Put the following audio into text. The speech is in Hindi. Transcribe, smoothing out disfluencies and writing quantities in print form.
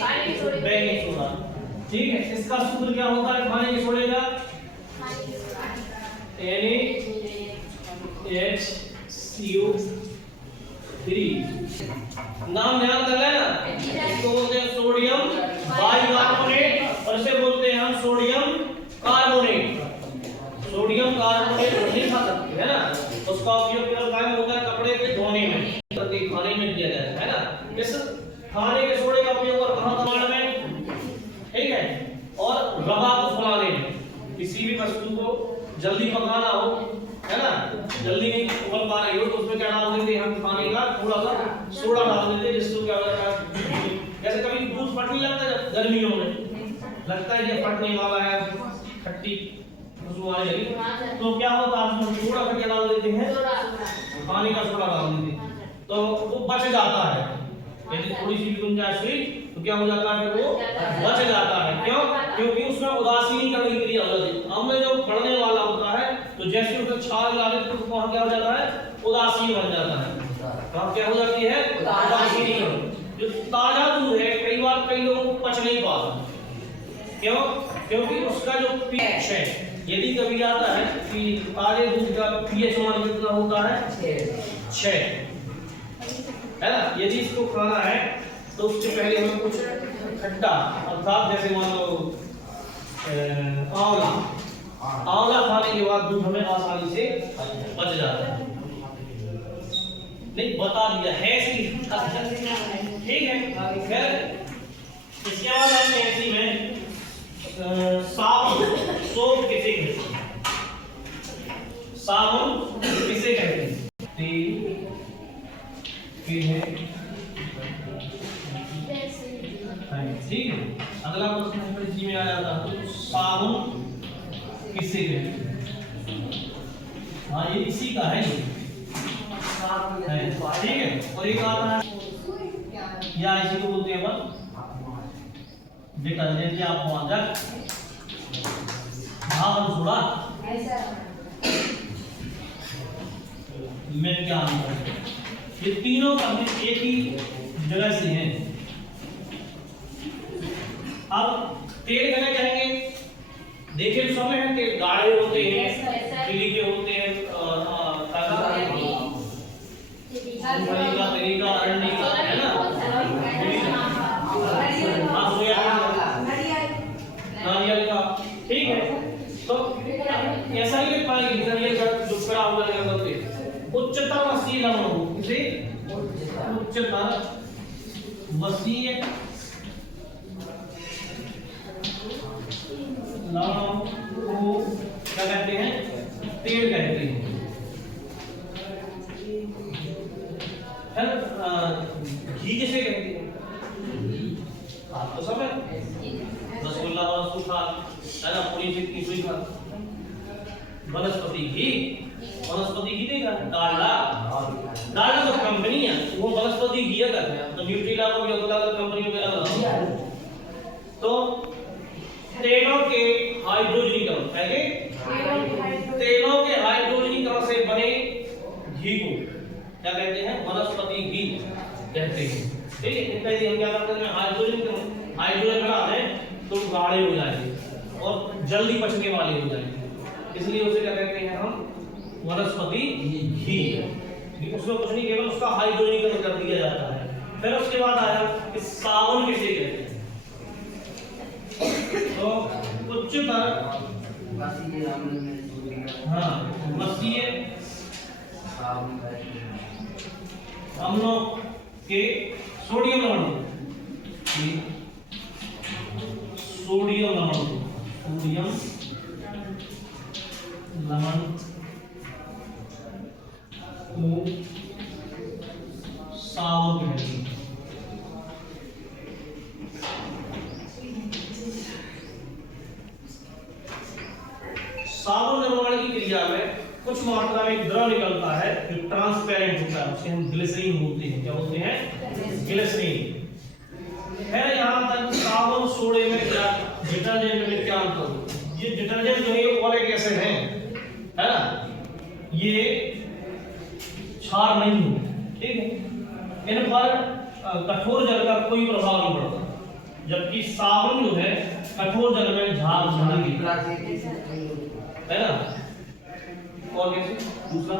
Baking soda. ठीक है, इसका सूत्र क्या होता है खाने के सोडे का? NaHCO3। नाम ध्यान कर लेना, इसको बोलते हैं सोडियम बाइकार्बोनेट और इसे बोलते हैं हम सोडियम कार्बोनेट। सोडियम कार्बोनेट नहीं खा सकते है ना, उसका उपयोग केवल काम होता है कपड़े के धोने में, खाने में किया जाता है ना। इस खाने के सोडे का उपयोग और कहां बनाने में, ठीक है, और रवा को फुलाने में। किसी भी वस्तु को जल्दी पकाना हो है ना, जल्दी नहीं उबल पा रही हो तो उसमें क्या डाल देते हैं हम, खाने का थोड़ा सा सोडा डाल देते हैं, जिससे क्या होता है, जैसे कभी दूध फटने लगता है गर्मियों में, लगता है ये फटने वाला है, खट्टी खुशबू आने लगी, तो क्या होता है उसमें थोड़ा सा क्या डाल देते हैं, खाने का सोडा डाल देते हैं, तो वो बच जाता है। यदि थोड़ी सी भी गुंजाइश हुई तो क्या हो जाता है, वो बच जाता है। क्यों? क्योंकि उसमें उदासीनीकरण की क्रिया हो जाती है। हमने जो पढ़ने वाला होता है तो जैसे उसमें छाल डाले तो वहां क्या हो जाता है, उदासीन बन जाता है। वहां क्या हो जाती है, उदासीनीकरण। जो ताजा दूध है कई बार कई लोगों को पच नहीं पाता। क्यों? क्योंकि उसका जो पीएच है, यदि कभी आता है कि ताजे दूध का पीएच मान कितना होता है, 6 है ना। यदि इसको खाना है तो उससे पहले हमें कुछ खट्टा, अर्थात जैसे मान लो आंवला खाने के बाद दूध हमें आसानी से बच जाता है। नहीं बता दिया है ऐसी, ठीक है। खैर इसके बाद हमने ऐसी में साबुन, सोप किसे कहते हैं, साबुन किसे कहते हैं, ठीक है। अगला प्रश्न जी में आ जाता है, तो साबुन किसे कहते हैं? हाँ ये इसी का है, ठीक है। और एक आता है या इसी को बोलते हैं डिटर्जेंट या पाउडर, साबुन सोडा में क्या अंतर है? ये तीनों का एक ही जगह से हैं। अब तेल कहना चाहेंगे, देखिए तो समय है, तेल गाढ़े होते हैं, तिली के होते हैं, तरीका अरंडी का है ना, नारियल का, ठीक है। तो ऐसा ही लिख पाएंगे नारियल का जो खड़ा हुआ है, उच्चतर वसीय लवण, इसे उच्चतर वसीय लवण को क्या कहते हैं, तेल कहते हैं। घी किसे कहते हैं, आप तो सब है, रसगुल्ला और सूखा है ना, पूरी चिट्ठी सुई का वनस्पति घी, वनस्पति घी देगा, डालडा, डालडा तो कंपनी है, वो वनस्पति घी है करते हैं, तो न्यूट्रिला को भी अलग-अलग कंपनी में अलग है। तो तेलों के हाइड्रोजनीकरण, तेलों के हाइड्रोजनीकरण से बने घी को क्या कहते हैं, वनस्पति घी कहते हैं। ठीक है, इनका यदि हम क्या करते हैं, हाइड्रोजन बढ़ा दें तो गाढ़े हो जाएंगे और जल्दी पचने वाले हो जाएंगे, इसलिए उसे क्या कहते हैं हम, वनस्पति घी। उसमें कुछ नहीं, केवल उसका हाइड्रोजनीकरण कर दिया जाता है। फिर उसके बाद आया कि साबुन किसे कहते हैं, तो उच्चतर वसीय अम्लों के सोडियम लवण, सोडियम लवण को साबुन कहते हैं। साबुन निर्माण की क्रिया में कुछ मात्रा में द्रव निकलता है जो ट्रांसपेरेंट होता है, उसे हम ग्लिसरीन बोलते हैं। क्या बोलते हैं, ग्लिसरीन है। यहाँ तक साबुन सोडे में क्या, डिटर्जेंट में क्या अंतर? ये डिटर्जेंट जो है ओलिक एसिड है ना, ये क्षार नहीं होते, ठीक है। इन पर कठोर जल का कोई प्रभाव नहीं पड़ता, जबकि सावन जो है कठोर जल में झाग झाग है ना। और कैसे दूसरा